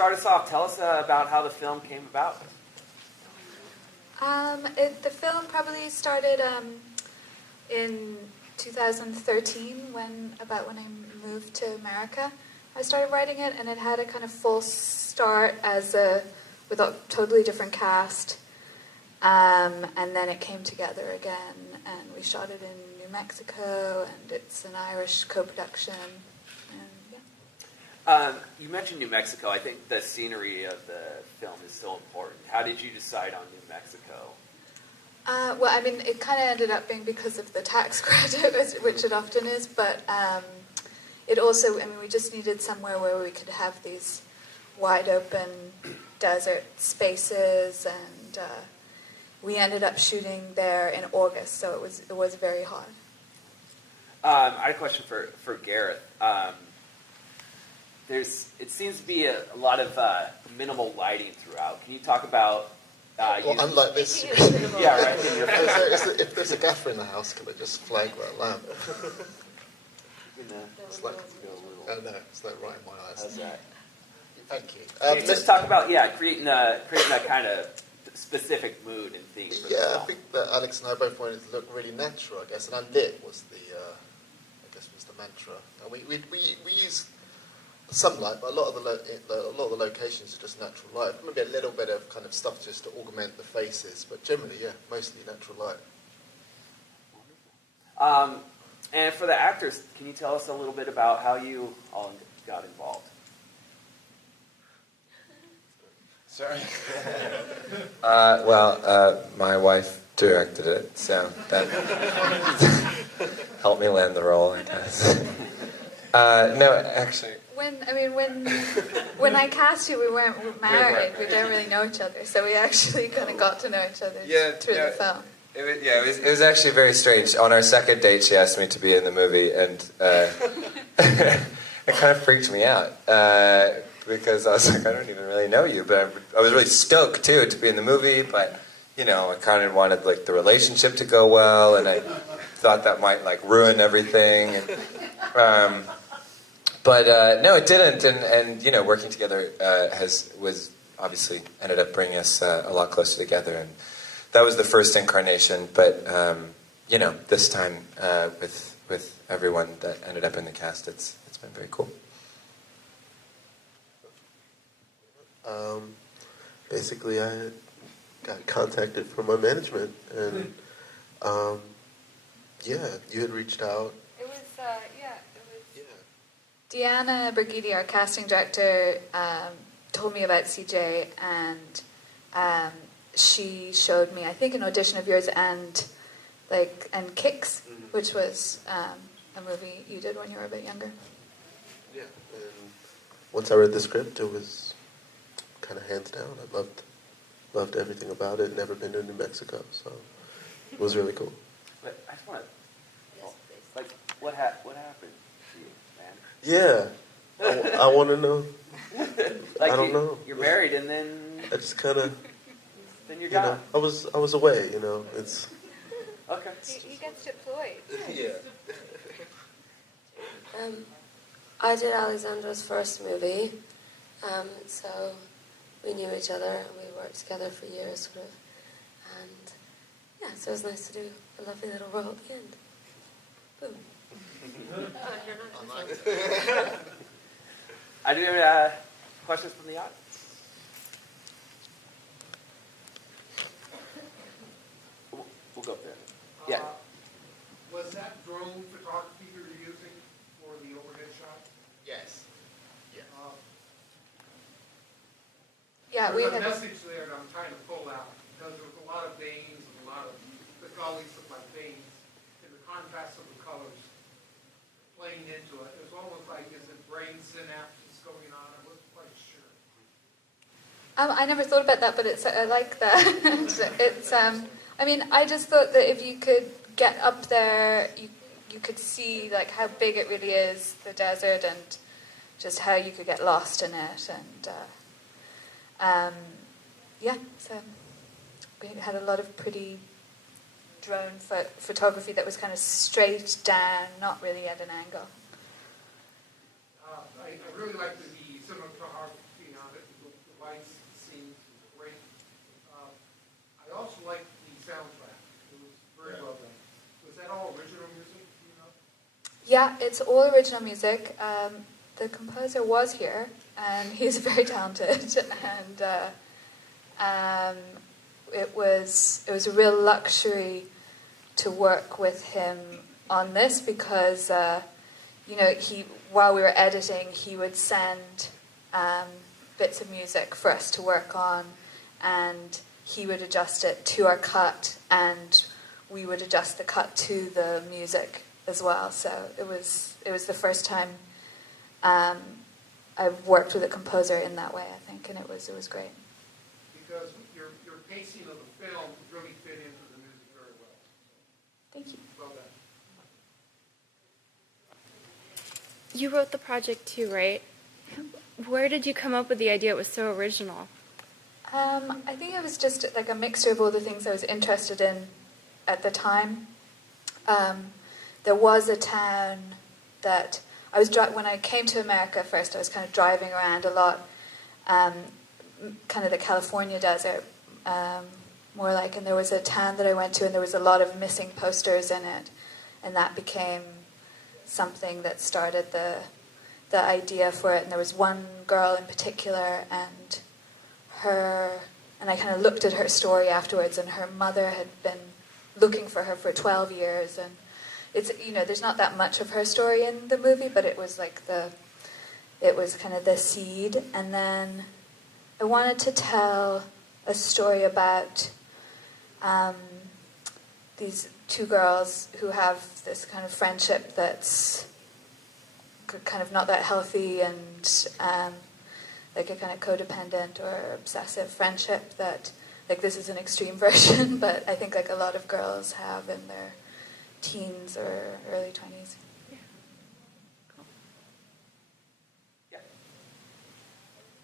start us off, tell us about how the film came about. The film probably started in 2013 when I moved to America. I started writing it, and it had a kind of full start with a totally different cast, and then it came together again, and we shot it in New Mexico, and it's an Irish co-production. You mentioned New Mexico. I think the scenery of the film is so important. How did you decide on New Mexico? Well, I mean, it kind of ended up being because of the tax credit, which it often is, but it also, I mean, we just needed somewhere where we could have these wide open desert spaces, and we ended up shooting there in August, so it was very hot. I had a question for Gareth. It seems to be a lot of minimal lighting throughout. Can you talk about? Unlike this. Yeah, right. If there's a gaffer in the house, can I just flag that lamp? It's like, oh no, it's like right in my eyes. How's that? Thank you. Can you just talk about creating a kind of specific mood and theme for the film? I think that Alex and I both wanted to look really natural, I guess, and unlit was the mantra. And we use some light, but a lot of the locations are just natural light. Maybe a little bit of kind of stuff just to augment the faces, but generally, yeah, mostly natural light. And for the actors, can you tell us a little bit about how you all got involved? Sorry. My wife directed it, so that helped me land the role, I guess. No, actually. When I cast you, we weren't married. We didn't really know each other, so we actually kind of got to know each other through the film. It was actually very strange. On our second date, she asked me to be in the movie, and it kind of freaked me out because I was like, I don't even really know you, but I was really stoked too to be in the movie. But I kind of wanted like the relationship to go well, and I thought that might like ruin everything. And, but no, it didn't, and working together was obviously ended up bringing us a lot closer together, and that was the first incarnation. But this time with everyone that ended up in the cast, it's been very cool. Basically, I got contacted from my management, and you had reached out. Deanna Bergidi, our casting director, told me about CJ, and she showed me, I think, an audition of yours and Kicks, which was a movie you did when you were a bit younger. Yeah, and once I read the script, it was kind of hands down. I loved everything about it. Never been to New Mexico, so it was really cool. But I just want to, what happened? Yeah, I want to know. I don't know. You're married, and then I just kind of. Then you're gone. I was away. It's. Okay. He gets deployed. Yeah. I did Alexandra's first movie, so we knew each other and we worked together for years, sort of. And so it was nice to do a lovely little role at the end. Boom. I do have questions from the audience. We'll go there. Yeah. Was that drone photography you were using for the overhead shot? Yes. Yeah. There's a message there that I'm trying to pull out, because there was a lot of veins and a lot of the gullies look like veins, and the contrast of the colors playing into it. It was almost like, is it brain synapses going on? I wasn't quite sure. I never thought about that, but I like that. It's I just thought that if you could get up there, you could see like how big it really is, the desert, and just how you could get lost in it, and so we had a lot of pretty drone photography that was kind of straight down, not really at an angle. I really like the cinematography on it, fight scenes were great. I also liked the soundtrack. It was very well done. Was that all original music? Do you know? Yeah, it's all original music. The composer was here, and he's very talented. And it was a real luxury to work with him on this because while we were editing, he would send bits of music for us to work on, and he would adjust it to our cut, and we would adjust the cut to the music as well. So it was the first time I've worked with a composer in that way, I think, and it was great. Because your pacing of the film really fit into the music very well. Thank you. Well done. You wrote the project too, right? Where did you come up with the idea? It was so original. I think it was just like a mixture of all the things I was interested in at the time. There was a town that I was when I came to America first. I was kind of driving around a lot, kind of the California desert, more like. And there was a town that I went to, and there was a lot of missing posters in it, and that became something that started the idea for it. And there was one girl in particular, and I kind of looked at her story afterwards, and her mother had been looking for her for 12 years, and it's, there's not that much of her story in the movie, but it was like it was kind of the seed. And then I wanted to tell a story about these two girls who have this kind of friendship that's kind of not that healthy, and like a kind of codependent or obsessive friendship that, like, this is an extreme version, but I think like a lot of girls have in their teens or early 20s. Yeah.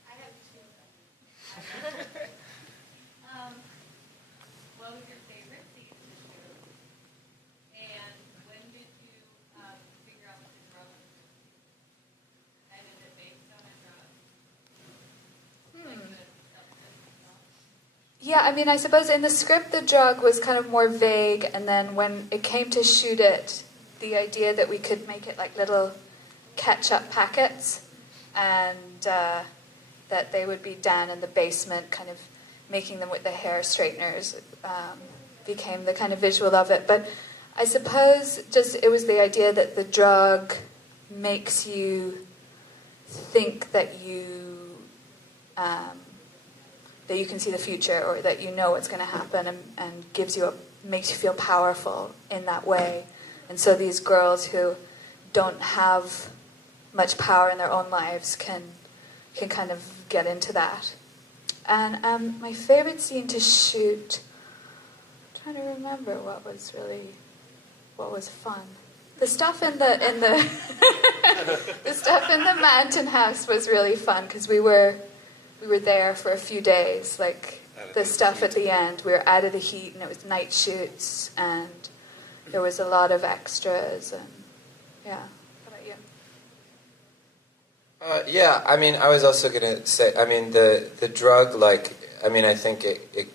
I have two questions. What was your favorite scene to shoot? And when did you figure out what the drug was? And is it based on a drug? Like the substance itself? Yeah, I mean, I suppose in the script the drug was kind of more vague, and then when it came to shoot it, the idea that we could make it like little ketchup packets, and that they would be down in the basement, kind of making them with the hair straighteners, became the kind of visual of it. But I suppose just it was the idea that the drug makes you think that you can see the future, or that you know what's going to happen, and makes you feel powerful in that way. And so these girls who don't have much power in their own lives can kind of get into that. And my favorite scene to shoot, I'm trying to remember what was fun. The stuff in the the stuff in the mountain house was really fun because we were there for a few days. Like the stuff at the end, we were out of the heat, and it was night shoots, and there was a lot of extras, and yeah. How about you? Yeah, I mean, I was also going to say, I mean, the drug, like, I mean, I think it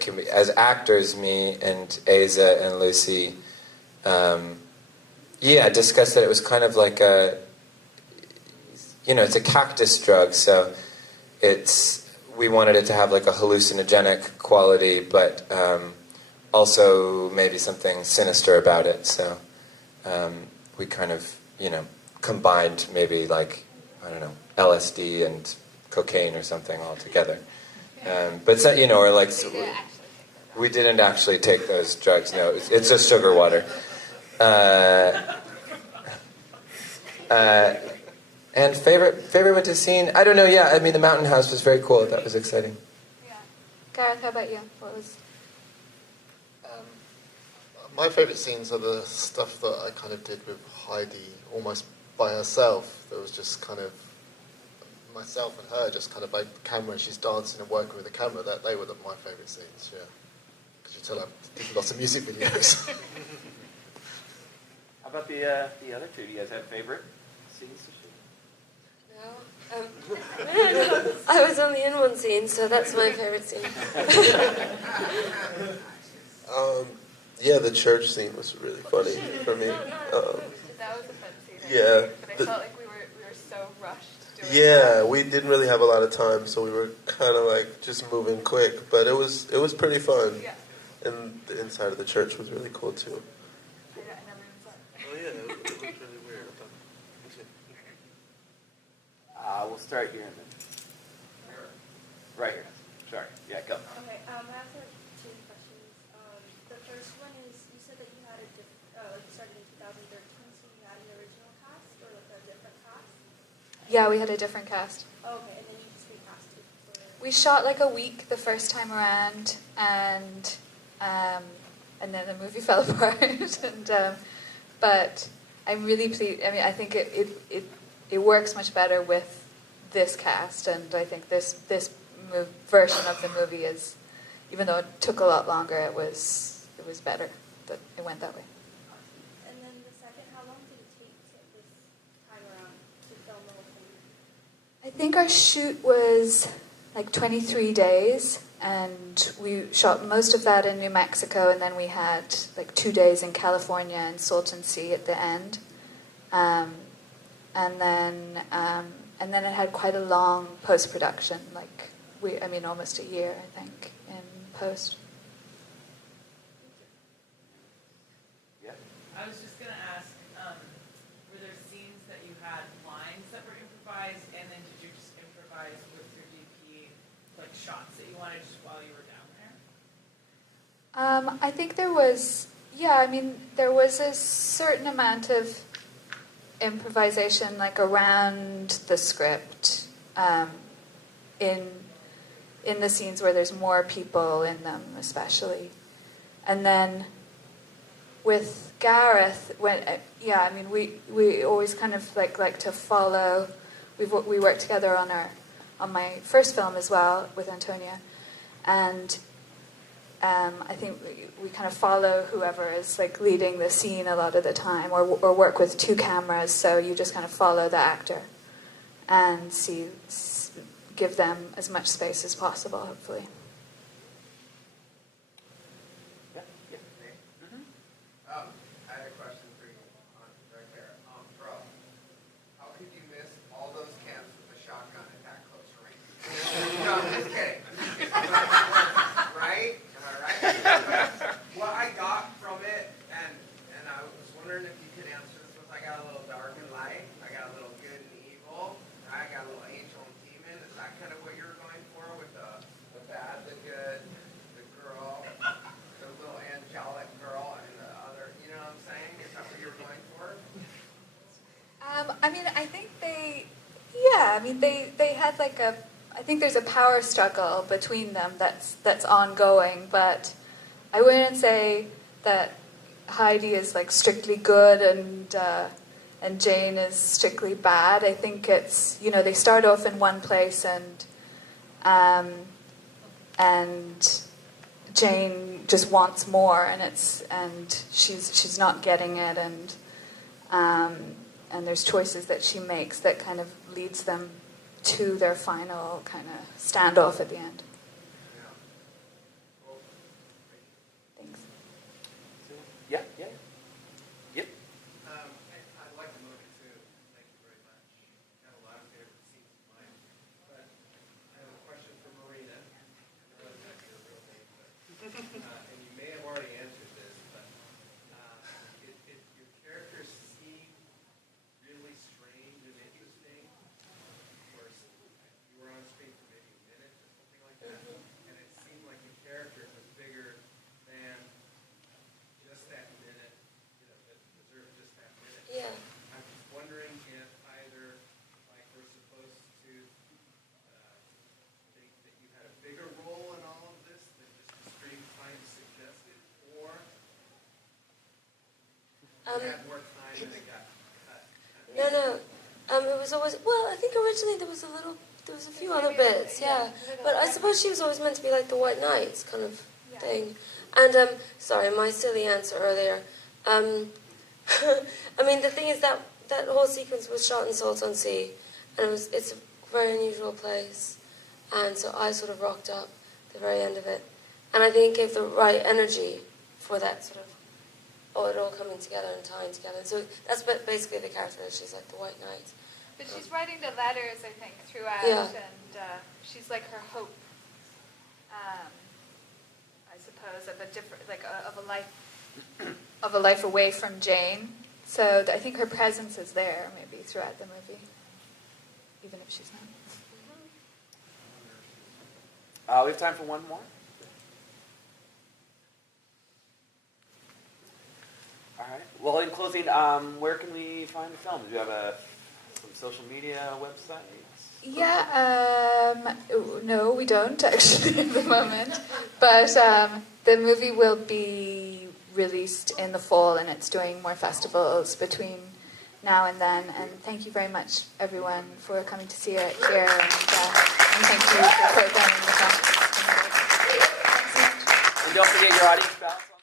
can be, as actors, me and Aza and Lucy, discussed that it was kind of like it's a cactus drug, so we wanted it to have like a hallucinogenic quality, but also maybe something sinister about it, so we kind of, combined maybe like, I don't know, LSD and cocaine or something all together. But or like we didn't actually take those drugs. No, it's just sugar water. And favorite winter scene? I don't know. Yeah, I mean the mountain house was very cool. That was exciting. Yeah, Gareth, how about you? What was? My favourite scenes are the stuff that I kind of did with Heidi, almost by herself. There was just kind of myself and her, just kind of like the camera, and she's dancing and working with the camera. They were my favourite scenes. Yeah, because you tell I did lots of music videos. How about the other two? Do you guys have favorite scenes to shoot? No. I was only in one scene, so that's my favorite scene. Yeah, the church scene was really funny for me. That was a fun scene. Yeah. But I felt like we were so rushed doing Yeah, we didn't really have a lot of time, so we were kind of like just moving quick. But it was pretty fun. Yeah. And the inside of the church was really cool too. I never even saw it. Oh yeah, it was really weird. We'll start here and then. Right here. Sorry. Yeah, go. Okay, I have two questions. The first one is, you said that you had you started in 2013, so you had an original cast or like a different cast? Yeah, we had a different cast. Oh, okay, and then you just recast it. We shot like a week the first time around, and then the movie fell apart. But I'm really pleased. I mean, I think it works much better with this cast, and I think this version of the movie is, even though it took a lot longer, it was better that it went that way. And then the second, how long did it take this time around to film the whole thing? I think our shoot was like 23 days, and we shot most of that in New Mexico, and then we had like 2 days in California and Salton Sea at the end. And then it had quite a long post-production, like almost a year, I think, in post. Yeah. I was just going to ask, were there scenes that you had lines that were improvised, and then did you just improvise with your DP, like shots that you wanted just while you were down there? I think there was a certain amount of improvisation, like around the script, in the scenes where there's more people in them, especially. And then with Gareth, we always kind of like to follow. We worked together on my first film as well with Antonia, and I think we kind of follow whoever is like leading the scene a lot of the time, or work with two cameras, so you just kind of follow the actor and give them as much space as possible, hopefully. Yeah. I had a question for you right there. Bro, how could you miss all those camps with a shotgun at that close range? No, I'm just kidding. Right? Am I right? What I got from it, and I was wondering if you could answer this, was I got a little dark and light, I got a little good and evil, I got a little angel and demon. Is that kind of what you were going for with the bad, the good, the girl, the little angelic girl, and the other, you know what I'm saying? Is that what you were going for? I think they had like I think there's a power struggle between them that's ongoing, but I wouldn't say that Heidi is like strictly good and Jane is strictly bad. I think it's, they start off in one place, and Jane just wants more, and she's not getting it, and there's choices that she makes that kind of leads them to their final kind of standoff at the end. Thanks. Yeah. I like the movie too. Thank you very much. I have a lot of favorite scenes of mine. But I have a question for Marina. I realize that's your real name, and you may have already answered this, but your characters seem really strange and interesting. Of course, you were on screen for maybe a minute or something like that, and it seemed like the character was bigger than just that minute, that deserved just that minute. Yeah. I'm just wondering if either, like, we're supposed to think that you had a bigger role in all of this than just the screen time suggested, or you had more time and it got cut. No. It was always, I think originally there was a few other bits, yeah. But I suppose she was always meant to be like the White Knights kind of thing. And, sorry, my silly answer earlier. The thing is that whole sequence was shot in Salton Sea, and it's a very unusual place. And so I sort of rocked up at the very end of it. And I think gave the right energy for that sort of, it all coming together and tying together. So that's basically the character. She's like the White Knight. But she's writing the letters, I think, throughout, Yeah. and she's like her hope, I suppose, of a different, like of a life away from Jane. So I think her presence is there, maybe throughout the movie, even if she's not. We have time for one more. All right. Well, in closing, where can we find the film? Do you have some social media websites? Yeah, no, we don't actually at the moment. But the movie will be released in the fall, and it's doing more festivals between now and then. And thank you very much, everyone, for coming to see it here. And thank you for programming the film. And don't forget your audience balance.